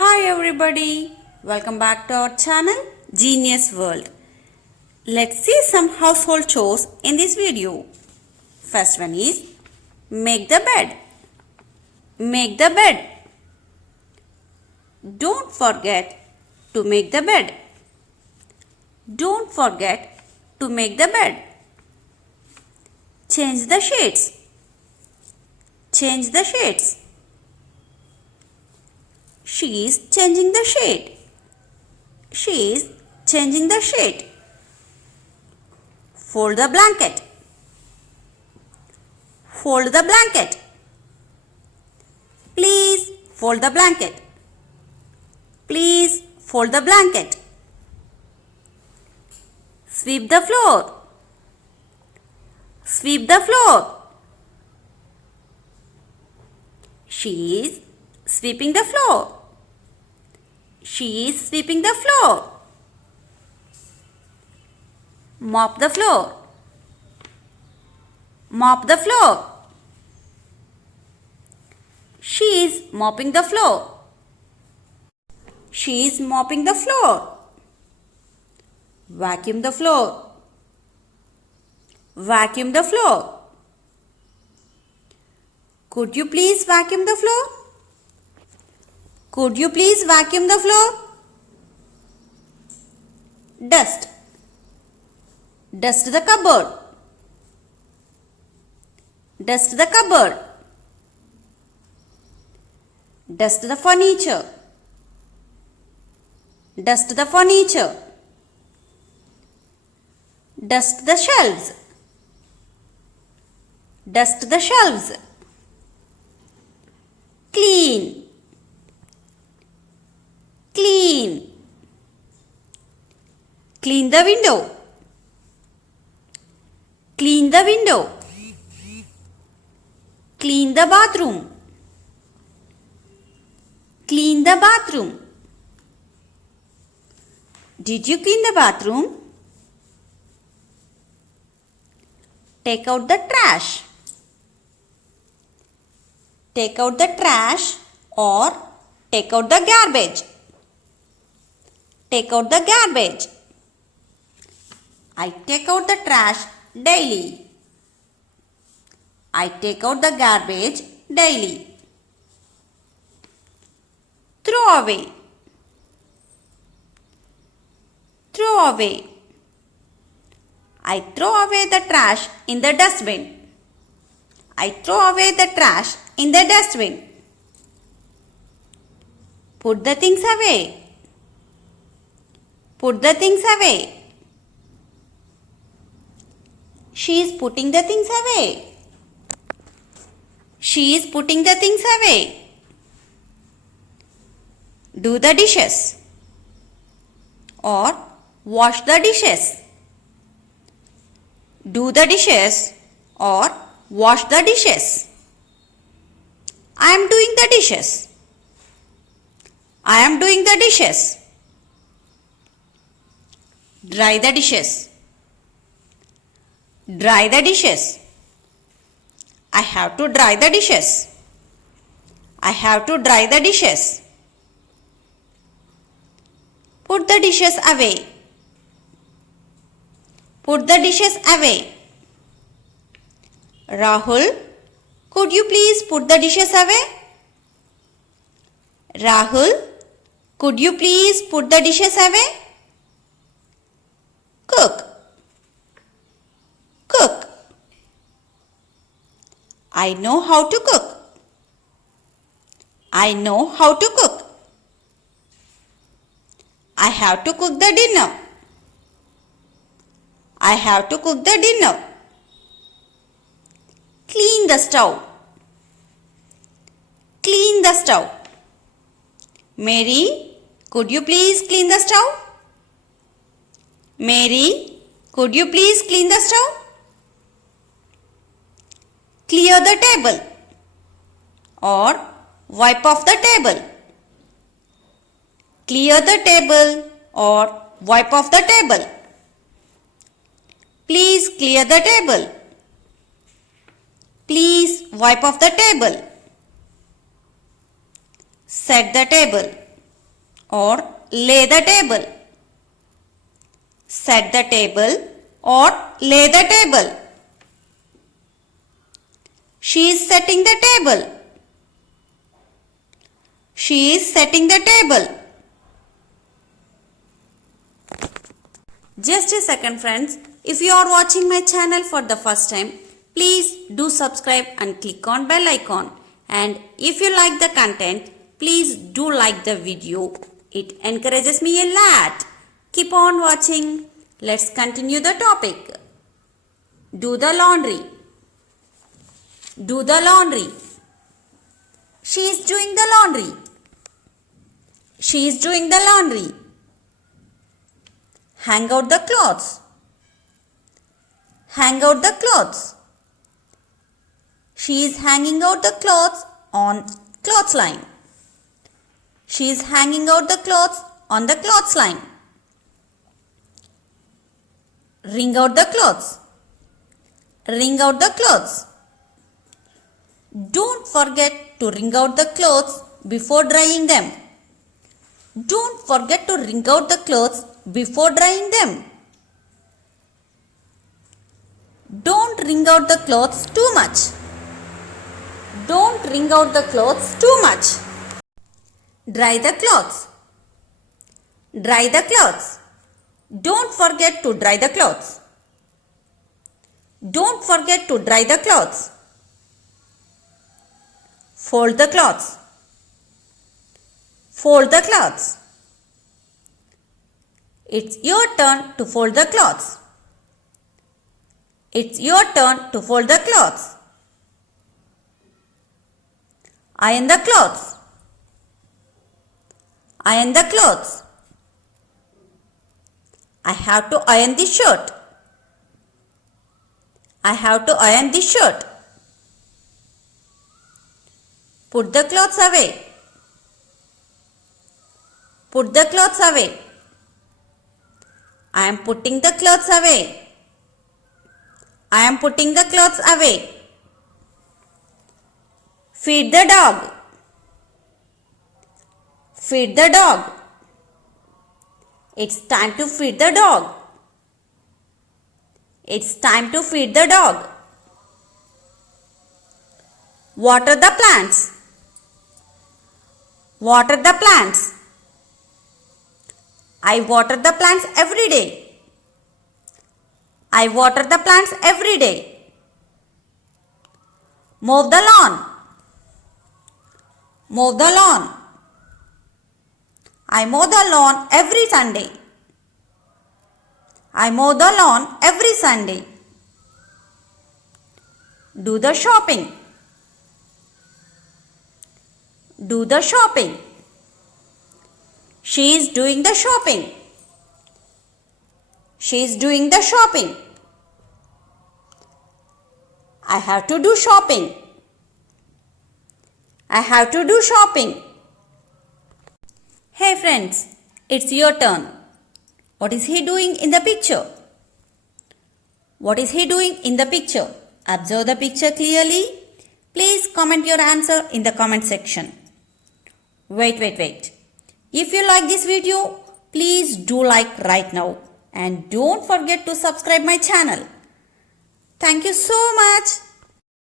Hi everybody, welcome back to our channel Genius World. Let's see some household chores in this video. First one is make the bed. Make the bed. Don't forget to make the bed. Don't forget to make the bed. Change the sheets. Change the sheets. She is changing the sheet. She is changing the sheet. Fold the blanket. Fold the blanket. Please fold the blanket. Please fold the blanket. Sweep the floor. Sweep the floor. She is sweeping the floor. She is sweeping the floor. Mop the floor. Mop the floor. She is mopping the floor. She is mopping the floor. Vacuum the floor. Vacuum the floor. Could you please vacuum the floor? Could you please vacuum the floor? Dust. Dust the cupboard. Dust the cupboard. Dust the furniture. Dust the furniture. Dust the shelves. Dust the shelves. Clean. Clean. Clean the window. Clean the window. Clean the bathroom. Clean the bathroom. Did you clean the bathroom? Take out the trash. Take out the trash or take out the garbage. Take out the garbage. I take out the trash daily. I take out the garbage daily. Throw away. Throw away. I throw away the trash in the dustbin. I throw away the trash in the dustbin. Put the things away. Put the things away. She is putting the things away. She is putting the things away. Do the dishes or wash the dishes. Do the dishes or wash the dishes. I am doing the dishes. I am doing the dishes. Dry the dishes. Dry the dishes. I have to dry the dishes. I have to dry the dishes. Put the dishes away. Put the dishes away. Rahul, could you please put the dishes away? Rahul, could you please put the dishes away? Cook. Cook. I know how to cook. I know how to cook. I have to cook the dinner. I have to cook the dinner. Clean the stove. Clean the stove. Mary, could you please clean the stove? Mary, could you please clean the stove? Clear the table or wipe off the table. Clear the table or wipe off the table. Please clear the table. Please wipe off the table. Set the table or lay the table. Set the table or lay the table. She is setting the table. She is setting the table. Just a second friends, if you are watching my channel for the first time, please do subscribe and click on bell icon. And if you like the content, please do like the video. It encourages me a lot. Keep on watching. Let's continue the topic. Do the laundry. Do the laundry. She is doing the laundry. She is doing the laundry. Hang out the clothes. Hang out the clothes. She is hanging out the clothes on clothesline. She is hanging out the clothes on the clothesline. Wring out the clothes. Wring out the clothes. Don't forget to wring out the clothes before drying them. Don't forget to wring out the clothes before drying them. Don't wring out the clothes too much. Don't wring out the clothes too much. Dry the clothes. Dry the clothes. Don't forget to dry the clothes. Don't forget to dry the clothes. Fold the clothes. Fold the clothes. It's your turn to fold the clothes. It's your turn to fold the clothes. Iron the clothes. Iron the clothes. I have to iron the shirt. I have to iron the shirt. Put the clothes away. Put the clothes away. I am putting the clothes away. I am putting the clothes away. Feed the dog. Feed the dog. It's time to feed the dog. It's time to feed the dog. Water the plants. Water the plants. I water the plants every day. I water the plants every day. Mow the lawn. Mow the lawn. I mow the lawn every Sunday. I mow the lawn every Sunday. Do the shopping. Do the shopping. She is doing the shopping. She is doing the shopping. I have to do shopping. I have to do shopping. Hey friends, it's your turn. What is he doing in the picture? What is he doing in the picture? Observe the picture clearly. Please comment your answer in the comment section. Wait. If you like this video, please do like right now. And don't forget to subscribe my channel. Thank you so much.